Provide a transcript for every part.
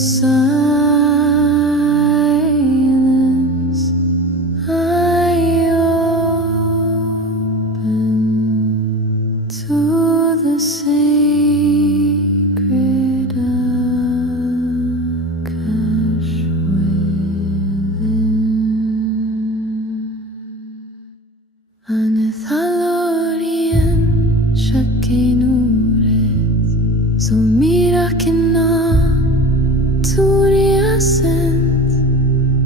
silence, I open to the sacred Akash within. Anethalorian shakenuret, so mirakena turiascent.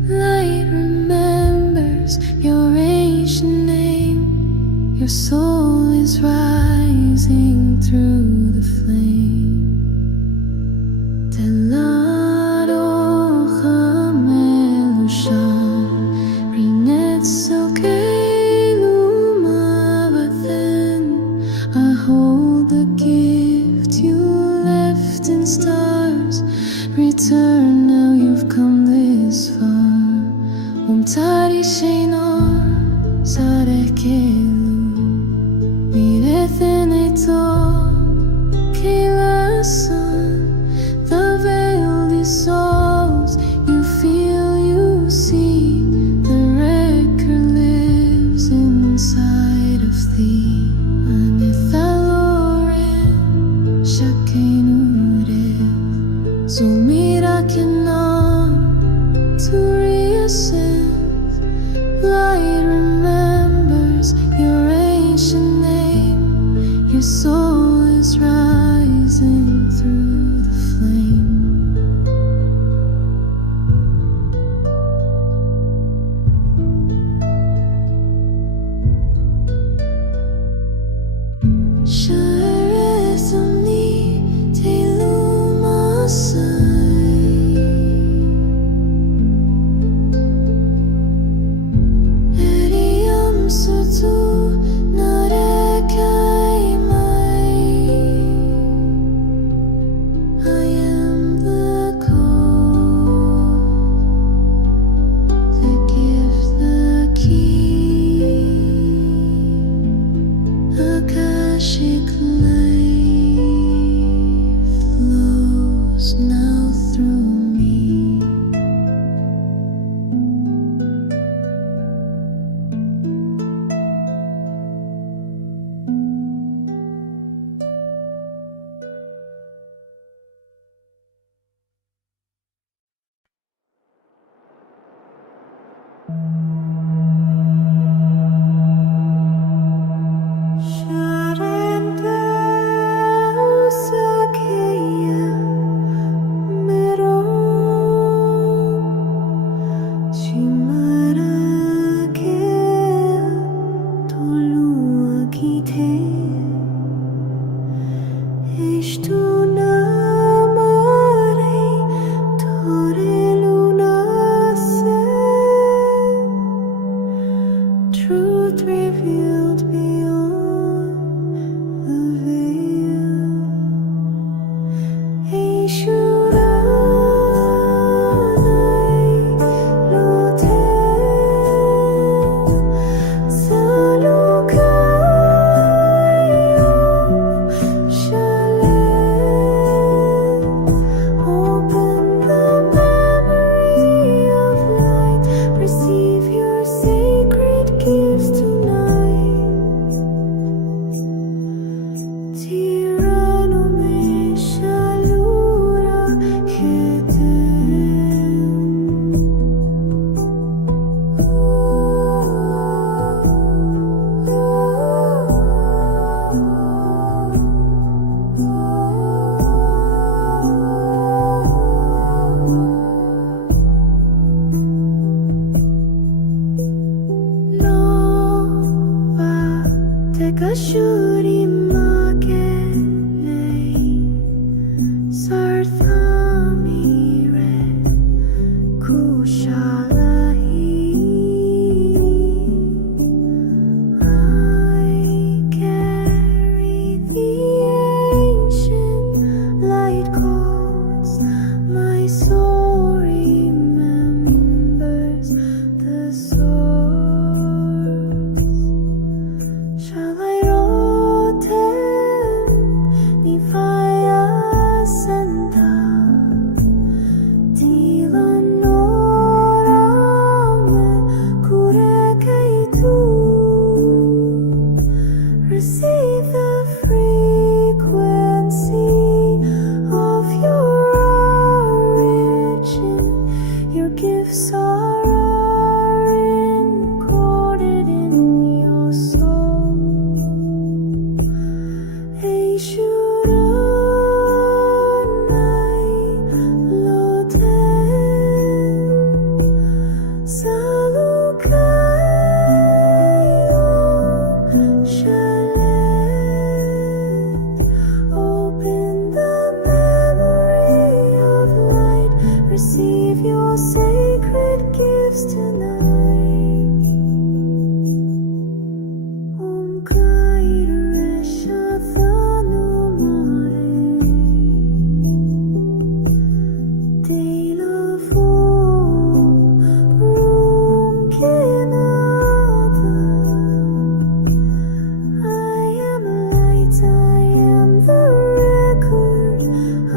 Light remembers your ancient name. Your soul is rising through the flame. Telado chamelushan, reconnects I hold the gift you left in stars. Return now, you've come this far. Tari sheinor sarekelu, miretheneto kelasan. The veil dissolves, you feel, you see. The wrecker lives inside of thee. So mirakena to reascend. Light remembers your ancient name. Your soul is rising through the flame. Akashic light flows now through me. Truth revealed beyond the veil. Eishuranai lotel salukayo shalem. Open the memory of light. Receive your sacred gifts tonight. Tirano me shalura Nova tekashuri magenei sarthami receive your sacred gifts tonight. Om Kairesha Thanumare Deilavo Rum Kenada. I am light, I am the record, I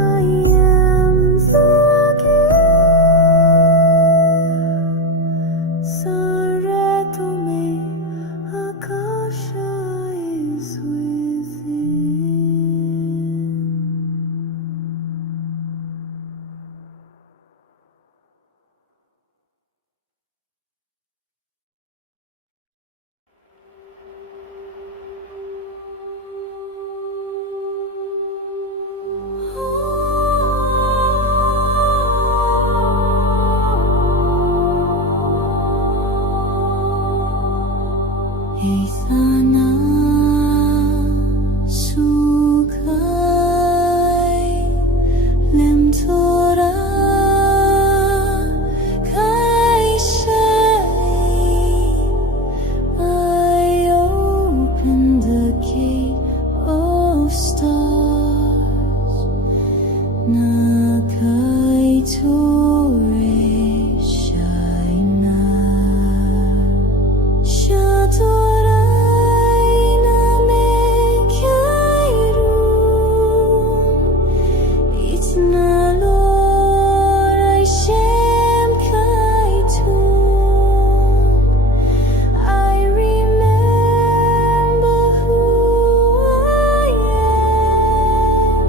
am the gift. Saratome Akasha is within. Isana sukai lemtora kai shali. I open the gate of stars. Nakai tore shaina. Shatorai na mekairu. It's na Lord I shem kaitu. I remember who I am.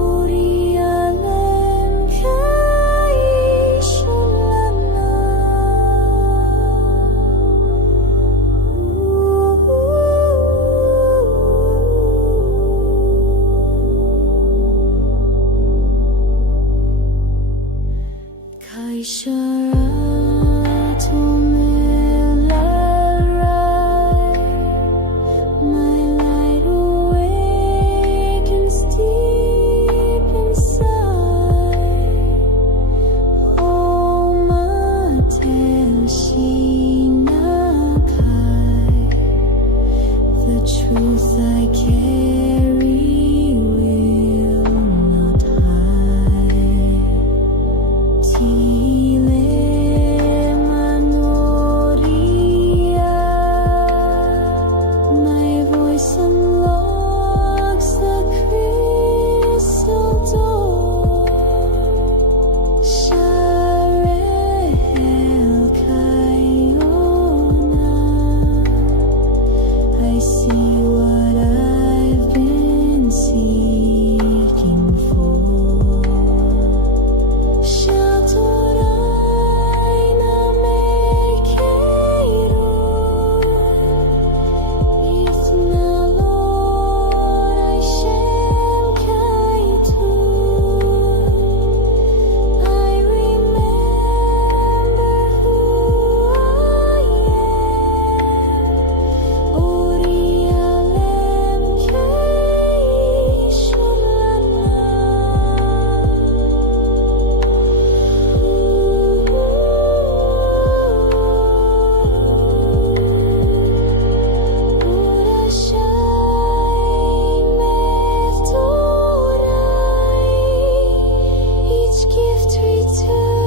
Orialem kai shulana. Kai sharato melarai. My light awakens deep inside. Oh, Matel Shinakai. The truth I carry will not hide. Tile Manoria. My voice unlocks the crystal door. Sharel Kaiona. I see what I've been seeking for. Shatorai na mekeiru. It's na Lord I shem kaitu. I remember who I am. Orialem kai shulana. Ura shine meftorai. Each gift returns.